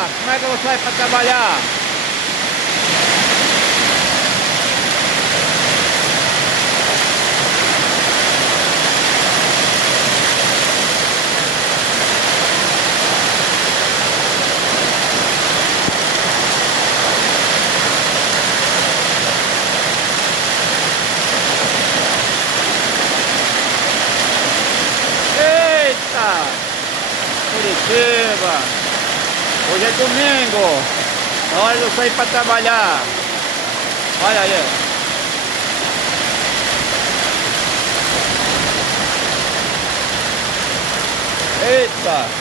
trabalhar. Como é que eu vou sair para trabalhar? Eita! Curitiba! Hoje é domingo! Na hora de eu sair para trabalhar! Olha aí! Eita!